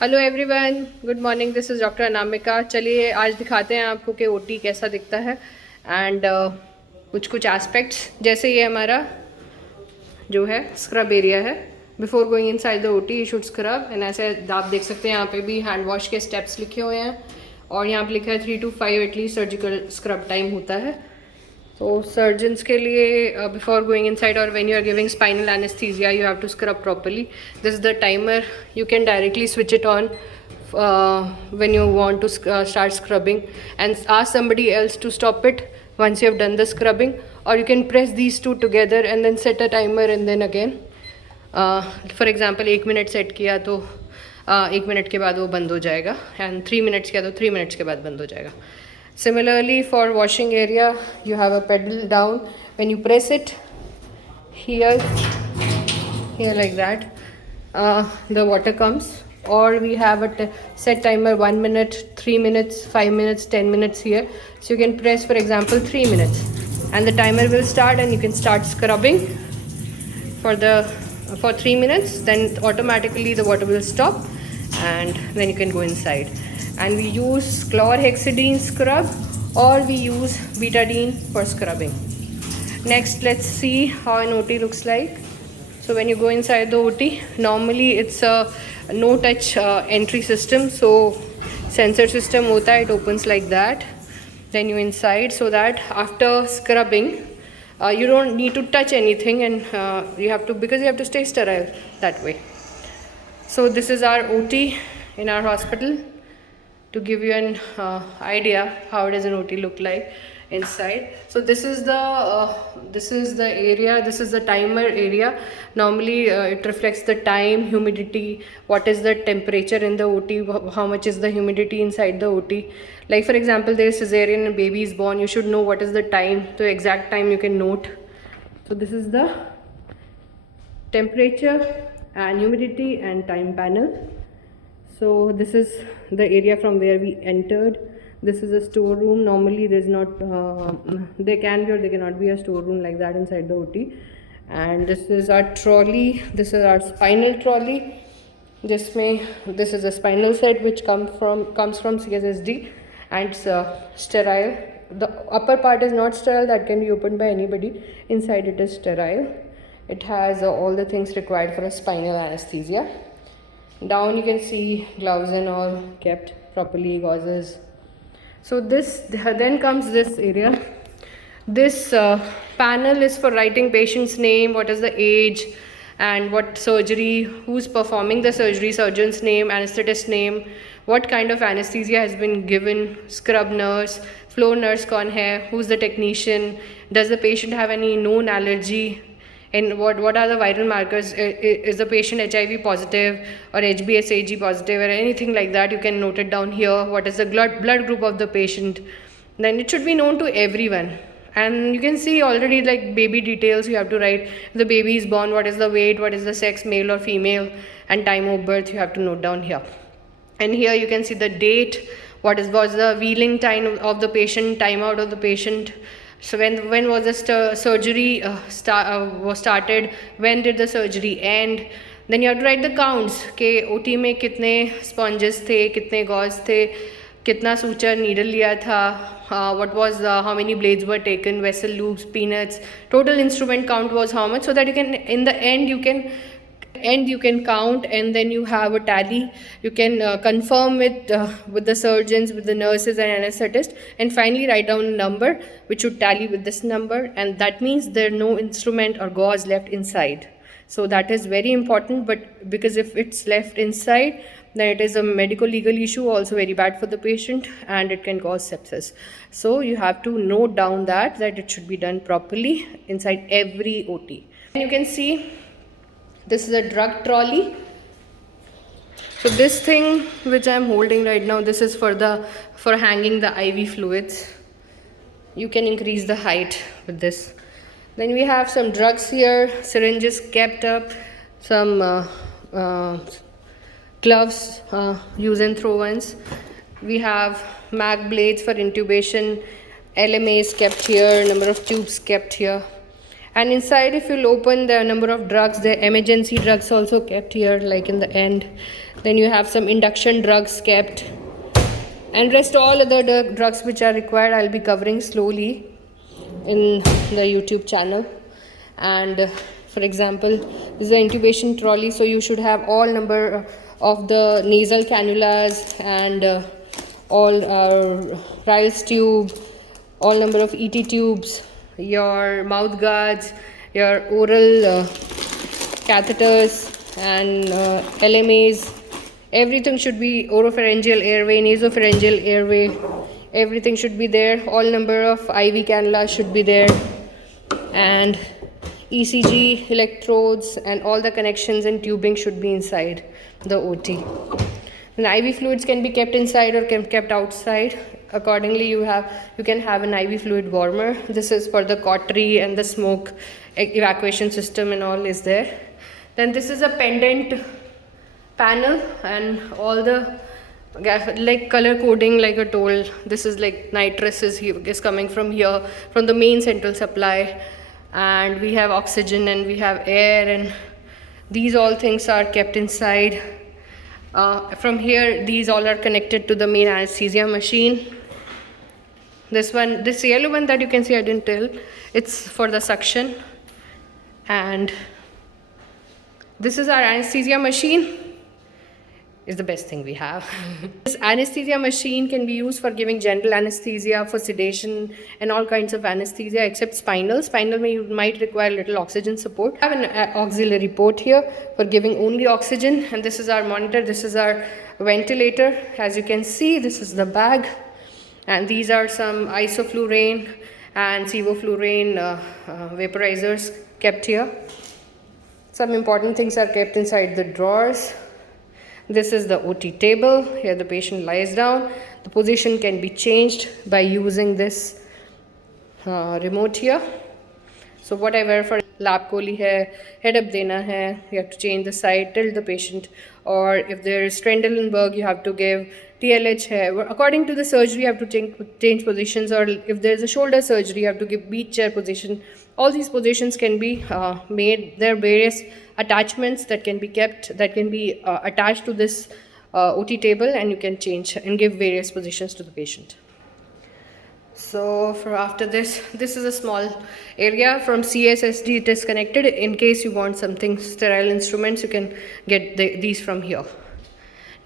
Hello everyone, good morning. This is doctor Anamika. चलिए आज दिखाते हैं आपको कि ओटी कैसा दिखता है एंड कुछ कुछ एस्पेक्ट्स। जैसे ये हमारा जो है स्क्रब एरिया है। Before going inside the OT you should scrub. And ऐसे आप देख सकते हैं यहाँ पे भी हैंड वॉश के स्टेप्स लिखे हुए हैं और यहाँ पे लिखा है 3 to 5 at least surgical scrub time होता है। तो सर्जन्स के लिए बिफोर गोइंग इनसाइड और when you are giving spinal anaesthesia you have to scrub properly. This is the timer. You can directly switch it on when you want to start scrubbing and ask somebody else to stop it once you have done the scrubbing, or you can press these two together and then set a timer and then again for example 1 minute set किया तो 1 minute के बाद वो बंद हो जाएगा and 3 minutes किया तो 3 मिनट्स के बाद बंद हो जाएगा। Similarly, for washing area, you have a pedal down. When you press it here like that, the water comes. Or we have a set timer 1 minute, 3 minutes, 5 minutes, 10 minutes here. So you can press, for example, 3 minutes, and the timer will start, and you can start scrubbing for 3 minutes. Then automatically the water will stop, and then you can go inside. And we use chlorhexidine scrub or we use betadine for scrubbing. Next, let's see how an OT looks like. So when you go inside the OT, normally it's a no touch entry system. So sensor system hota hai, it opens like that. Then you inside, so that after scrubbing you don't need to touch anything, and you have to, because you have to stay sterile that way. So this is our OT in our hospital, to give you an idea how does an OT look like inside. So this is the area, this is the timer area. Normally it reflects the time, humidity, what is the temperature in the OT, how much is the humidity inside the OT. Like for example, there is cesarean and baby is born, you should know what is the time, the exact time you can note. So this is the temperature and humidity and time panel. So this is the area from where we entered. This is a storeroom. Normally there's not there can be or there cannot be a storeroom like that inside the OT. And this is our trolley. This is our spinal trolley. This is a spinal set which comes from CSSD, and it's sterile. The upper part is not sterile, that can be opened by anybody. Inside it is sterile. It has all the things required for a spinal anesthesia. Down you can see gloves and all kept properly, gauzes. So then comes this area. This panel is for writing patient's name, what is the age and what surgery, who's performing the surgery, surgeon's name, anesthetist name, what kind of anesthesia has been given, scrub nurse, floor nurse kaun hai, who's the technician, does the patient have any known allergy, and what are the viral markers, is the patient HIV positive or HBsAg positive or anything like that. You can note it down here. What is the blood group of the patient. Then it should be known to everyone. And you can see already, like baby details you have to write. If the baby is born, what is the weight, what is the sex, male or female, and time of birth you have to note down here. And here you can see the date, was the wheeling time of the patient, time out of the patient. So when was the surgery was started, when did the surgery end. Then you have to write the counts के OT में कितने sponges थे, कितने gauze थे, कितना suture needle लिया था, what was how many blades were taken, vessel loops, peanuts, total instrument count was how much, so that you can in the end you can count, and then you have a tally. You can confirm with the surgeons, with the nurses and anesthetists, and finally write down a number which should tally with this number, and that means there are no instrument or gauze left inside. So that is very important, but because if it's left inside, then it is a medical legal issue, also very bad for the patient, and it can cause sepsis. So you have to note down that it should be done properly inside every OT. And you can see this is a drug trolley. So this thing which I am holding right now, this is for hanging the IV fluids. You can increase the height with this. Then we have some drugs here, syringes kept up, some gloves, use and throw ones. We have mag blades for intubation, LMAs kept here, number of tubes kept here. And inside, if you'll open, the number of drugs, the emergency drugs also kept here, like in the end. Then you have some induction drugs kept, and rest all other drugs which are required I'll be covering slowly in the YouTube channel. And for example, this is an intubation trolley, so you should have all number of the nasal cannulas and all Ryle's tube, all number of ET tubes, your mouth guards, your oral catheters and LMAs. Everything should be oropharyngeal airway, nasopharyngeal airway. Everything should be there. All number of IV cannulas should be there, and ECG electrodes and all the connections and tubing should be inside the OT. And IV fluids can be kept inside or can kept outside. Accordingly, you can have an IV fluid warmer. This is for the cautery and the smoke evacuation system and all is there. Then this is a pendant panel, and all the like color coding, like I told, this is like nitrous is coming from here, from the main central supply, and we have oxygen and we have air, and these all things are kept inside. From here, these all are connected to the main anesthesia machine. This yellow one that you can see, I didn't tell, it's for the suction. And this is our anesthesia machine. Is the best thing we have. This anesthesia machine can be used for giving general anesthesia, for sedation and all kinds of anesthesia except spinal. Spinal might require little oxygen support. I have an auxiliary port here for giving only oxygen, and this is our monitor. This is our ventilator. As you can see, this is the bag, and these are some isoflurane and sevoflurane vaporizers kept here. Some important things are kept inside the drawers. This is the OT table. Here the patient lies down. The position can be changed by using this remote here. So whatever, for lap chole hai, head up dena hai, you have to change the side, tilt the patient. Or if there is Trendelenburg, you have to give TLH hai. According to the surgery, you have to change positions. Or if there is a shoulder surgery, you have to give beach chair position. All these positions can be made. There are various attachments that can be kept, that can be attached to this OT table, and you can change and give various positions to the patient. So for after this is a small area. From CSSD it is connected. In case you want something sterile instruments, you can get these from here.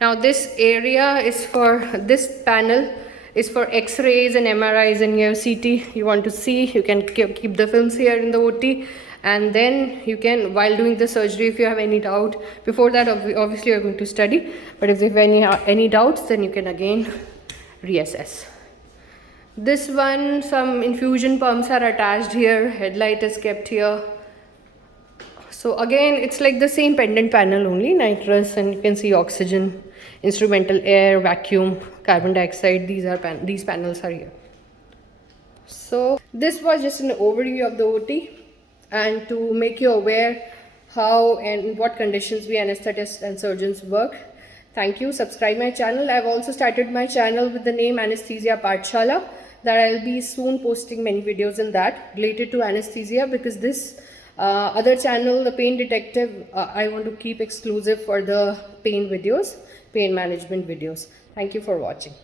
Now this area is for, this panel is for X-rays and MRIs, and you have CT you want to see, you can keep the films here in the OT, and then you can, while doing the surgery, if you have any doubt, before that obviously you're going to study, but if you have any doubts, then you can again reassess. This one, some infusion pumps are attached here, headlight is kept here. So again, it's like the same pendant panel, only nitrous, and you can see oxygen, instrumental air, vacuum, carbon dioxide. These panels are here. So this was just an overview of the OT, and to make you aware how and in what conditions we anesthetists and surgeons work. Thank you. Subscribe my channel. I've also started my channel with the name Anesthesia Pathshala, that I'll be soon posting many videos in that related to anesthesia, because this other channel, the Pain Detective, I want to keep exclusive for the pain videos, pain management videos. Thank you for watching.